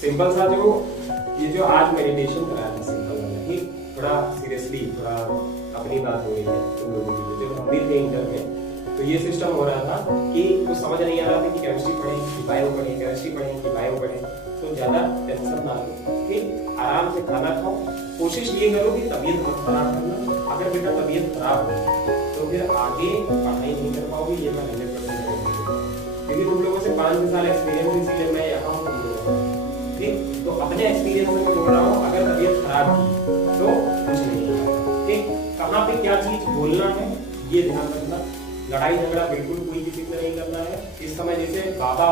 Simple सा जो ये जो आज मेडिटेशन कराया था सिंपल वाला ही थोड़ा सीरियसली थोड़ा अपनी बात हो रही है तुम लोगों की। जब हम भी थे इंटर में तो ये सिस्टम हो रहा था कि कुछ समझ नहीं आ रहा था कि केमिस्ट्री पढ़े कि बायो पढ़े, केमिस्ट्री पढ़े कि बायो पढ़े। तो ज्यादा टेंशन ना लो, ठीक आराम से खाना खाओ। कोशिश ये करो कि तबीयत मत खराब करना। अगर बेटा तबीयत खराब हो तो फिर आगे पढ़ाई नहीं कर पाओगे, ये मैं 100% क्योंकि तुम लोगों से 5 साल एक्सपीरियंस, इसीलिए मैं यहाँ हूँ। ठीक, तो अपने एक्सपीरियंस में मैं बोल रहा हूँ, अगर तबीयत खराब की तो कुछ नहीं होगा। ठीक, कहाँ पे क्या चीज बोलना है ये ध्यान रखना। लड़ाई झगड़ा बिल्कुल कोई किसी से नहीं करना है। इस समय जैसे बाबा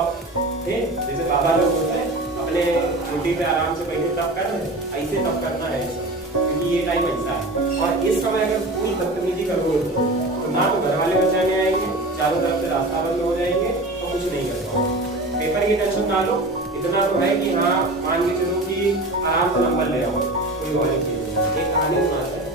थे, जैसे बाबा लोग होते हैं अपने रोटी पे आराम से बैठे तब कर रहे हैं, ऐसे तब करना है क्योंकि ये टाइम ऐसा है। और इस समय अगर कोई बदतमीजी करोगे तो ना तो घर वाले बचाने आएंगे, चारों तरफ से रास्ता बंद हो जाएंगे तो कुछ नहीं कर पाओगे। पेपर की टेंशन ना लो, इतना तो है कि हाँ मान के चलो कि आराम से नंबर ले आओ, कोई और चीज नहीं। एक कहानी सुनाते हैं।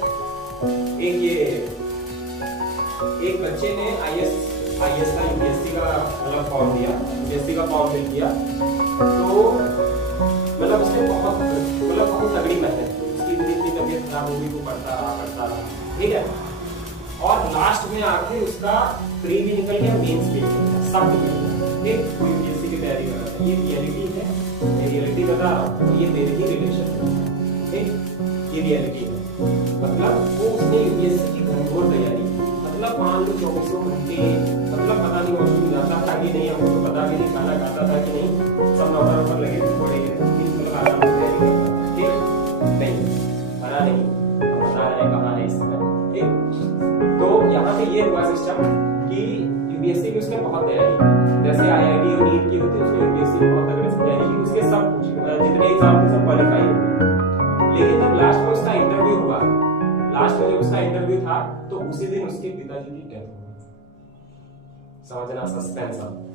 एक बच्चे ने आईएएस का यूपीएससी का मतलब फॉर्म दिया, यूपीएससी का फॉर्म फिल किया। तो मतलब उसने बहुत तगड़ी मेहनत की, उसकी इतनी तबीयत खराब हो गई, वो पढ़ता रहा, ठीक है। और लास्ट में आके उसका प्री भी निकल गया, मेंस भी निकल गया, सब निकल गया। एक यूपीएससी की तैयारी कर रहा था। ये रियलिटी है, मैं रियलिटी बता रहा हूँ, तो ये मेरे ही रिलेशन है, ठीक, ये रियलिटी है। मतलब वो उसने यूपीएससी की घंटों तैयारी, मतलब मान लो 24 घंटे, मतलब पता नहीं वॉशरूम जाता था कि नहीं, हमको तो पता भी नहीं, खाना खाता था कि नहीं, सब नौकर लगे थे पड़े मतलब आराम से तैयारी करता था। ठीक, नहीं बना नहीं, हम बता रहे हैं कहाँ है इस समय। ठीक, तो यहाँ पे ये हुआ सिस्टम कि यूपीएससी की उसने बहुत तैयारी, जैसे आईआईटी और नीट की होती है, उसने यूपीएससी की बहुत तगड़े से तैयारी की, उसके सब कुछ जितने एग्जाम थे सब क्वालिफाई हो गए। लेकिन जब लास्ट में उसका इंटरव्यू हुआ, लास्ट में जब उसका इंटरव्यू था तो उसी दिन उसके पिताजी की डेथ हो गई। समझना सस्पेंस अब,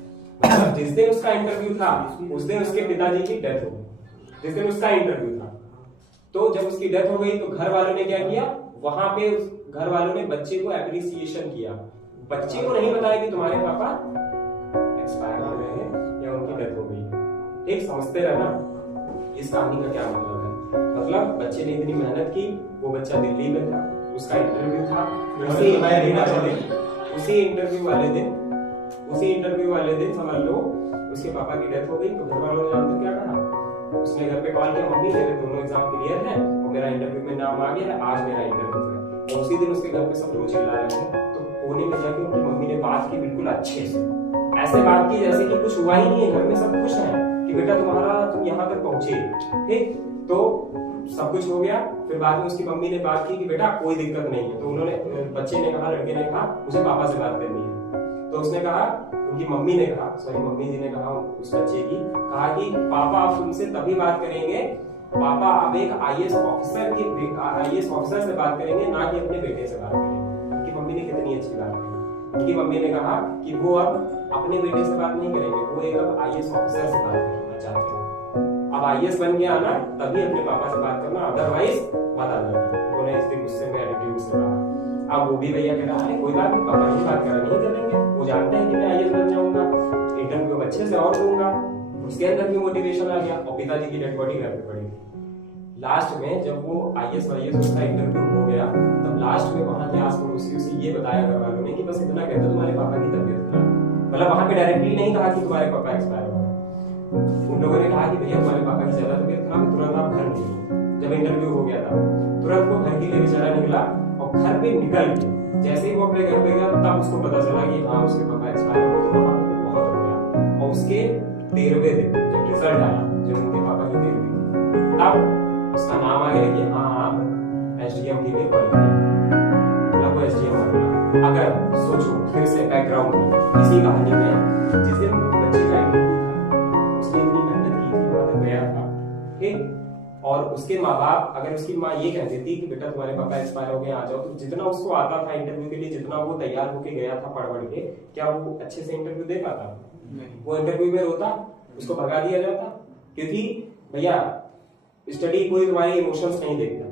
मतलब जिस दिन उसका इंटरव्यू था उस दिन उसके पिताजी की डेथ हो गई, जिस दिन उसका इंटरव्यू था। तो जब उसकी डेथ हो गई तो घर वालों ने क्या किया, वहां पे घर वालों ने बच्चे को एप्रिसिएशन किया। बच्चे को नहीं बताया कि तुम्हारे पापा एक्सपायर हो गए हैं या उनकी डेथ हो गई है। ठीक, समझते रहना इस कहानी का क्या मतलब है। मतलब बच्चे ने इतनी मेहनत की, वो बच्चा दिल्ली में था, उसका इंटरव्यू था, उसी इंटरव्यू वाले दिन समझ लो उसके पापा की डेथ हो गई। तो घर वालों ने जानते क्या कहा, उसने घर पे कॉल किया, मम्मी मेरे दोनों एग्जाम क्लियर है और मेरा इंटरव्यू में नाम आ गया है, आज मेरा इंटरव्यू है। और उसी दिन उसके घर पे सब लोग चिल्ला रहे थे। तो कोने में जाके उनकी मम्मी ने बात की बिल्कुल अच्छे से, ऐसे बात की जैसे कि कुछ हुआ ही नहीं है, घर में सब खुश है कि बेटा तुम यहाँ तक पहुंचे। ठीक, तो सब कुछ हो गया। फिर बाद में उसकी मम्मी ने बात की कि बेटा कोई दिक्कत नहीं है। तो उन्होंने, बच्चे ने कहा, लड़के ने कहा मुझे पापा से बात करनी है। तो उसने कहा, उनकी मम्मी ने कहा, सॉरी मम्मी जी ने कहा उस बच्चे की, कहा कि पापा आप तुमसे तभी बात करेंगे, पापा अब एक आईएएस ऑफिसर से बात करेंगे, ना कि अपने बेटे से बात करेंगे। उनकी मम्मी ने कितनी अच्छी बात कही। उनकी मम्मी ने कहा कि वो अब अपने बेटे से बात नहीं करेंगे, वो एक अब आईएएस ऑफिसर से बात करना चाहते हैं। अब आईएएस बन के आना तभी अपने पापा से बात करना, अदरवाइज मत आना। उन्होंने इस गुस्से में एटीट्यूड से कहा। अब वो भी भैया कह रहा है कोई बात नहीं, पापा की बात करा नहीं करेंगे, वो जानते हैं कि मैं आईएएस बन जाऊंगा, इंटरव्यू अच्छे से और दूंगा। उसके अंदर भी मोटिवेशन आ गया और पिताजी की डेड बॉडी घर पे पड़ी। लास्ट में जब वो आईएएस उसका इंटरव्यू हो गया, तब लास्ट में वहां के आस पड़ोसी उसे ये बताया घर वालों ने कि बस इतना कहते तुम्हारे पापा की तबीयत खराब, मतलब वहां पे डायरेक्टली नहीं कहा कि तुम्हारे पापा एक्सपायर हो गए। उन लोगों ने कहा कि भैया तुम्हारे पापा की ज्यादा तबीयत खराब है, तुरंत आप घर निकलो। जब इंटरव्यू हो गया था तुरंत वो घर के लिए बेचारा निकला और घर पे निकल के जैसे ही वो अपने घर पे गया तब उसको पता चला कि हाँ उसके पापा एक्सपायर हो गए। तो वहां पे बहुत रोया। और उसके 13वें दिन जब रिजल्ट आया, जब उनके पापा की 13वीं, तब उसका नाम आ गया कि हाँ आप एसडीएम के लिए क्वालिफाई, मतलब वो एसडीएम बन गया। अगर सोचो फिर से बैकग्राउंड इसी कहानी में, जिस दिन बच्चे का इंटरव्यू था उसने इतनी मेहनत की थी, वहां तक गया था। ठीक, और उसके माँ बाप, अगर उसकी माँ ये कह देती कि बेटा तुम्हारे पापा एक्सपायर हो गए आ जाओ, तो जितना उसको आता था इंटरव्यू के लिए, जितना वो तैयार होके गया था पढ़ पढ़ के, क्या वो अच्छे से इंटरव्यू दे पाता? वो इंटरव्यू में रोता, उसको भगा दिया जाता। क्योंकि भैया स्टडी कोई तुम्हारे इमोशंस नहीं देखता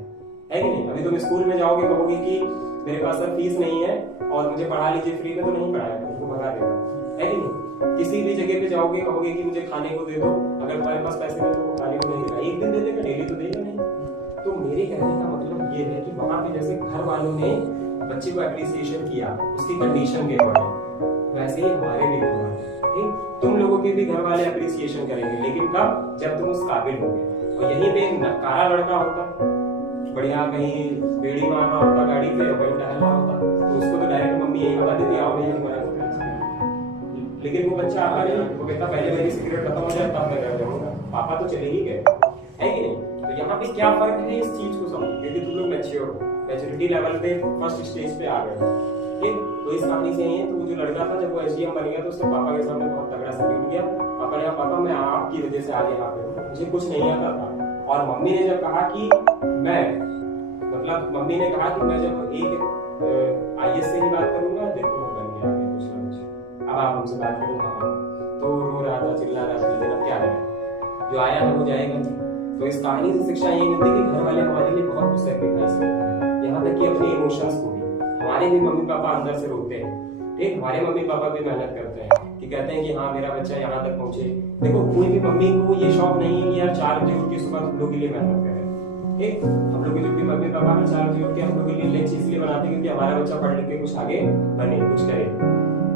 है कि नहीं। अभी तुम स्कूल में जाओगे, कहोगे कि मेरे पास सर फीस नहीं है और मुझे पढ़ा लीजिए फ्री में, तो नहीं पढ़ाएगा, तुमको भगा देगा, है कि नहीं। किसी भी जगह पे जाओगे, कहोगे कि मुझे खाने को दे दो, अगर तुम्हारे पास पैसे नहीं तो खाने को नहीं देगा, एक दिन दे देगा, डेली तो देगा नहीं। तो मेरे कहने का मतलब ये है कि वहां पे जैसे घर वालों ने बच्चे को अप्रिसिएशन किया उसकी कंडीशन के अकॉर्डिंग, वैसे ही हमारे भी घर वाले, ठीक, तुम लोगों के भी घर वाले अप्रिसिएशन करेंगे, लेकिन कब? जब तुम उस काबिल होगे। और यहीं पे एक नकारा लड़का होता, बढ़िया कहीं बेड़ी मार रहा होता गाड़ी पे और कहीं टहल रहा होता, तो उसको तो डायरेक्ट मम्मी यही बता देती आओ नहीं तुम्हारा। लेकिन वो बच्चा आता नहीं, वो कहता पहले मेरी सिगरेट खत्म हो जाए तब मैं घर जाऊंगा, पापा तो चले ही गए, है कि नहीं? तो यहाँ पे क्या फर्क है इस चीज को समझो, क्योंकि तुम लोग मैच्योर हो, मैच्योरिटी लेवल पे फर्स्ट स्टेज पे आ गए, ठीक। तो इस कहानी से ये तो जो लड़का था जब वो एसडीएम बन गया तो उसने पापा के सामने बहुत तगड़ा सल्यूट किया। पापा ने कहा पापा मैं आपकी वजह से आज यहाँ पे हूँ, मुझे कुछ नहीं आता था। और मम्मी ने जब कहा कि मम्मी ने कहा कि मैं जब एक आईएएस से ही बात करूंगा, देखो वो बन गया कुछ ना कुछ, अब आप हमसे बात करो कहाँ? तो रो रहा था, चिल्ला रहा था, लेकिन अब क्या है, जो आया है वो जाएगा नहीं। तो इस कहानी से शिक्षा ये मिलती है कि घर वाले हमारे लिए बहुत कुछ सैक्रिफाइस करते हैं, यहाँ तक कि अपने इमोशंस को भी। हमारे भी मम्मी पापा अंदर से रोते हैं, ठीक, हमारे मम्मी पापा भी मेहनत करते हैं कि कहते हैं कि हाँ मेरा बच्चा यहाँ तक पहुंचे। देखो कोई भी मम्मी को ये शौक नहीं है कि यार 4 बजे उठ के सुबह तुम लोग के लिए मेहनत करें, ठीक। हम लोग के जो भी मम्मी पापा हैं 4 बजे उठ के हम लोग के लिए लंच इसलिए बनाते हैं क्योंकि हमारा बच्चा पढ़ लिख के कुछ आगे बने, कुछ करे।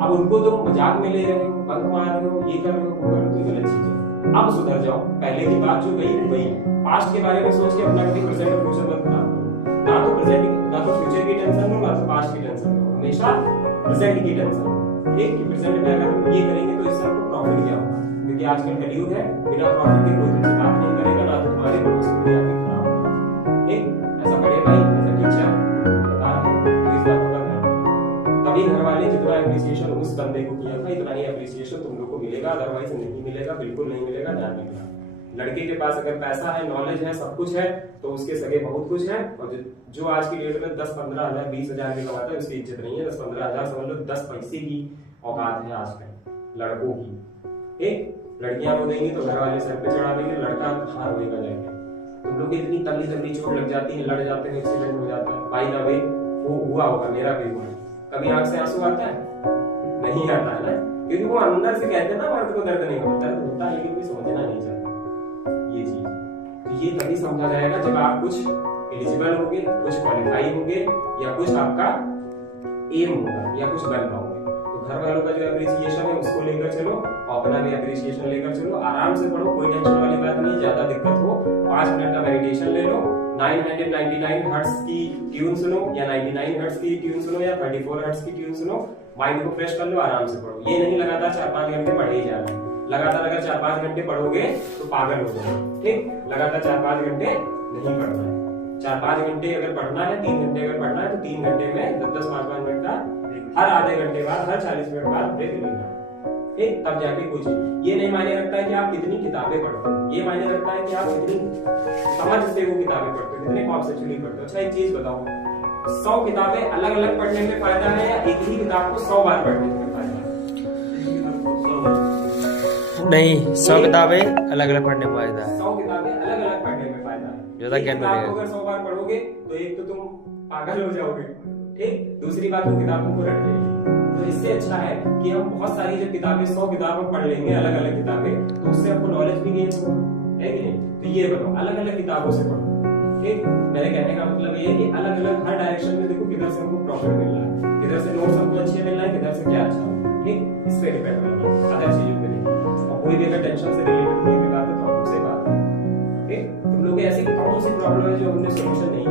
अब उनको तुम मजाक में ले रहे हो, बंक मार रहे हो, ये कर रहे हो, वो कर रहे हो, तो गलत चीज है। अब सुधर जाओ, पहले की बात जो गई वही, पास्ट के बारे में सोच के अपना कभी प्रेजेंट और फ्यूचर मत खराब करो, ना तो फ्यूचर की टेंशन लो, ना तो पास्ट की टेंशन लो, हमेशा प्रेजेंट की टेंशन लो, ठीक। कि प्रेजेंट में अगर हम ये करेंगे तो इससे हमको प्रॉफिट क्या होगा, क्योंकि आजकल कलयुग है, बिना प्रॉफिट के कोई तुमसे बात नहीं करेगा, ना तो तुम्हारे भविष्य को आगे खराब होगा, ठीक। ऐसा बड़े भाई, ऐसा टीचर बता रहे हैं, तो इस बात का ध्यान। तभी घर वाले जितना एप्रिसिएशन उस बंदे को किया था इतना ही एप्रिसिएशन तुम लोग को मिलेगा, अदरवाइज नहीं मिलेगा, बिल्कुल नहीं मिलेगा, ध्यान रखना। लड़के के पास अगर पैसा है, नॉलेज है, सब कुछ है, तो उसके सगे बहुत कुछ है, और जो आज की डेट में 10-15 हजार 20 हजार भी कमाता है उसकी इज्जत नहीं है। 10-15 हजार समझ लो 10 पैसे की औकात है आजकल लड़कों की, ठीक। लड़कियां रो देंगी तो घर वाले सर पे चढ़ा देंगे, लड़का हार होएगा जाएगा। तुम लोग इतनी तगड़ी चोट लग जाती है, लड़ जाते हैं, एक्सीडेंट हो जाता है, बाई द वे वो हुआ होगा, मेरा भी हुआ है, कभी आंख से आंसू आता है? नहीं आता है ना, क्योंकि वो अंदर से कहते हैं ना मर्द को दर्द नहीं होता, दर्द होता है लेकिन कोई समझना नहीं चाहता ये चीज। तो ये तभी समझा जाएगा जब आप कुछ एलिजिबल होंगे, कुछ क्वालिफाई होंगे, या कुछ आपका एम होगा, या कुछ बन पाओगे। तो घर वालों का जो एप्रिसिएशन है उसको लेकर चलो, अपना भी एप्रिसिएशन लेकर चलो, आराम से पढ़ो, कोई टेंशन वाली बात नहीं है। ज्यादा दिक्कत हो 5 मिनट का मेडिटेशन ले लो, 999 हर्ट्ज की ट्यून सुनो, या 99 हर्ट्ज की ट्यून सुनो, या 34 हर्ट्ज की ट्यून सुनो, माइंड को फ्रेश कर लो, आराम से पढ़ो। ये नहीं लगातार 4-5 घंटे पढ़े ही जाना है। लगातार अगर 4-5 घंटे पढ़ोगे तो पागल हो जाओगे, ठीक। लगातार 4-5 घंटे नहीं पढ़ना है। 4-5 घंटे अगर पढ़ना है, 3 घंटे अगर पढ़ना है तो 3 घंटे में 10-10, 5-5 मिनट का हर आधे घंटे बाद, हर 40 मिनट बाद ब्रेक लेना, ठीक। तब जाके कुछ ये नहीं मायने रखता है कि आप कितनी किताबें पढ़ते हो, ये मायने रखता है कि आप कितनी समझ से वो किताबें पढ़ते हो, कितने कॉन्सेप्चुअली पढ़ते हो। अच्छा एक चीज बताओ, 100 किताबें अलग अलग पढ़ने में फायदा है या एक ही किताब को 100 बार पढ़ने में फायदा है? नहीं, 100 किताबें अलग अलग पढ़ने में फायदा है। 100 किताबें अलग अलग पढ़ने में फायदा है। ज्यादा ज्ञान मिलेगा। अगर 100 बार पढ़ोगे तो एक तो तुम पागल हो जाओगे, ठीक। दूसरी बात वो किताबों को रट जाएगी। तो इससे अच्छा है कि हम बहुत सारी जब किताबें 100 किताबें पढ़ लेंगे, अलग अलग किताबें, तो उससे आपको नॉलेज भी गेन होगा, है कि नहीं? तो ये बताओ, अलग अलग किताबों से पढ़ो, ठीक। मेरे कहने का मतलब ये है कि अलग अलग हर डायरेक्शन में देखो, किधर से हमको प्रॉफिट मिल रहा है, किधर से नोट्स हमको अच्छे मिल रहा है, किधर से क्या अच्छा, ठीक। इस पे डिपेंड करता है, अदर चीजों पे नहीं। और कोई भी अगर टेंशन से रिलेटेड कोई भी बात है तो हमसे बात है, ठीक। तुम लोग ऐसी कौन सी प्रॉब्लम है जो हमने सोल्यूशन नहीं